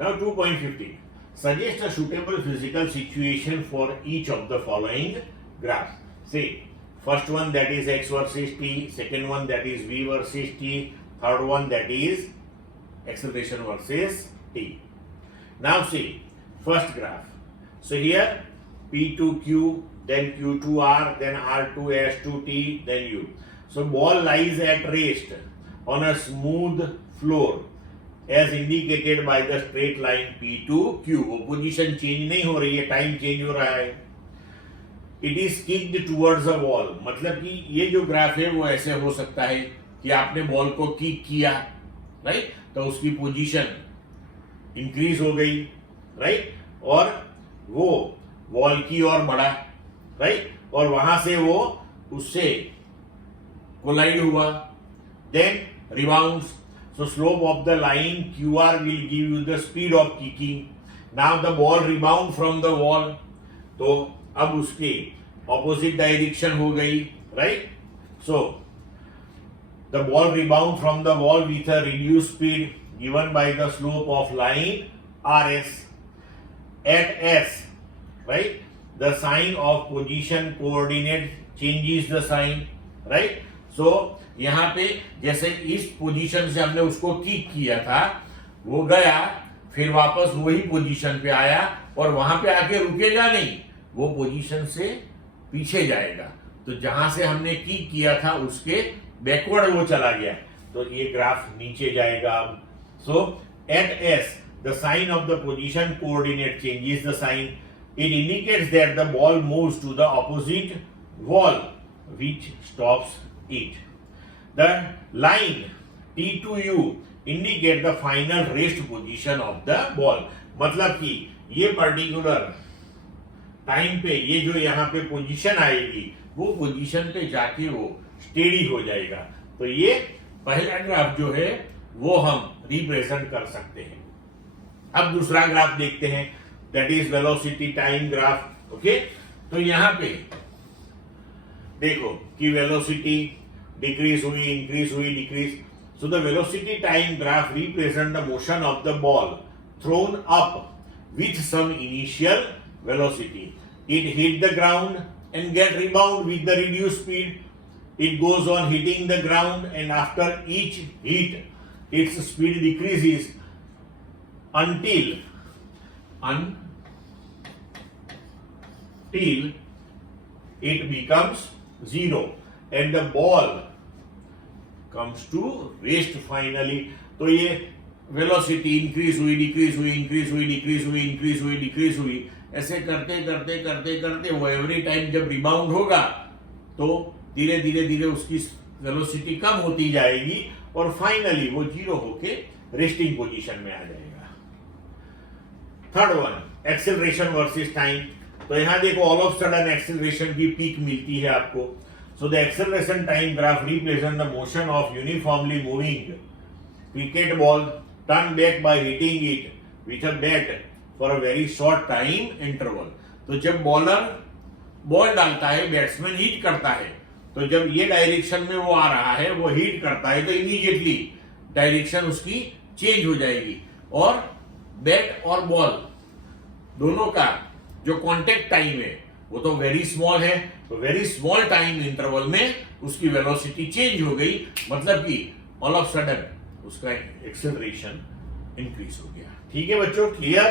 Now 2.15. Suggest a suitable physical situation for each of the following graphs. See, first one that is x versus t, second one that is v versus t, third one that is acceleration versus t. Now see, first graph. So here P2Q, then Q2R, then R2S2T, then U. So ball lies at rest on a smooth floor as indicated by the straight line P2Q. वो position change नहीं हो रही है, time change हो रहा है. It is kicked towards a wall. मतलब कि ये जो ग्राफ है वो ऐसे हो सकता है कि आपने बॉल को किक किया, राइट, तो उसकी पोजीशन इंक्रीज हो गई, राइट, और वो वॉल की ओर बढ़ा, राइट, और वहां से वो उससे कोलाइड हुआ, then rebounds. So slope of the line QR will give you the speed of kicking. Now the ball rebound from the wall. तो अब उसके opposite direction हो गई, right? So the ball rebound from the wall with a reduced speed given by the slope of line RS. At S, right? The sign of position coordinate changes the sign, right? So यहाँ पे जैसे इस position से हमने उसको kick किया था, वो गया, फिर वापस वही पोजीशन पे आया और वहां पे आके रुकेगा नहीं, वो पोजीशन से पीछे जाएगा. तो जहां से हमने किक किया था उसके बैकवर्ड वो चला गया, तो ये ग्राफ नीचे जाएगा अब. So at S the sign of the position coordinate changes the sign. It indicates that the ball moves to the opposite wall which stops it. The line T2U indicate the final rest position of the ball. मतलब कि ये particular time पे ये जो यहाँ पे position आएगी वो पोजीशन पे जाके वो स्टेडी हो जाएगा. तो ये पहला ग्राफ जो है वो हम रिप्रेजेंट कर सकते हैं. अब दूसरा ग्राफ देखते हैं, that is velocity time graph. Okay, तो यहाँ पे देखो कि वेलोसिटी डिक्रीज हुई, इंक्रीज हुई, decrease. So the velocity time graph represent the motion of the ball thrown up with some initial velocity. It hit the ground and get rebound with the reduced speed. It goes on hitting the ground and after each hit its speed decreases until it becomes zero and the ball comes to rest finally. तो ये velocity increase हुई, decrease हुई, increase हुई, decrease हुई, increase हुई, decrease हुई, ऐसे करते करते करते करते वो एवरी टाइम जब रिबाउंड होगा तो धीरे धीरे धीरे उसकी वेलोसिटी कम होती जाएगी और फाइनली वो जीरो होके रेस्टिंग पोजीशन में आ जाएगा. Third one, acceleration versus time. तो यहां देखो ऑल ऑफ सडन एक्सेलरेशन की पीक मिलती है आपको. So the acceleration time graph represents the motion of uniformly moving cricket ball turned back by hitting it with a bat for a very short time interval. तो जब bowler ball डालता है, batsman hit करता है, तो जब ये direction में वो आ रहा है, वो हिट करता है, तो इमीडिएटली डायरेक्शन उसकी चेंज हो जाएगी और बैट और बॉल दोनों का जो कांटेक्ट टाइम है वो तो वेरी स्मॉल है. तो वेरी स्मॉल टाइम इंटरवल में उसकी वेलोसिटी चेंज हो गई, मतलब कि ऑल ऑफ सडन उसका एक्सेलरेशन इंक्रीज हो गया. ठीक है बच्चों, क्लियर?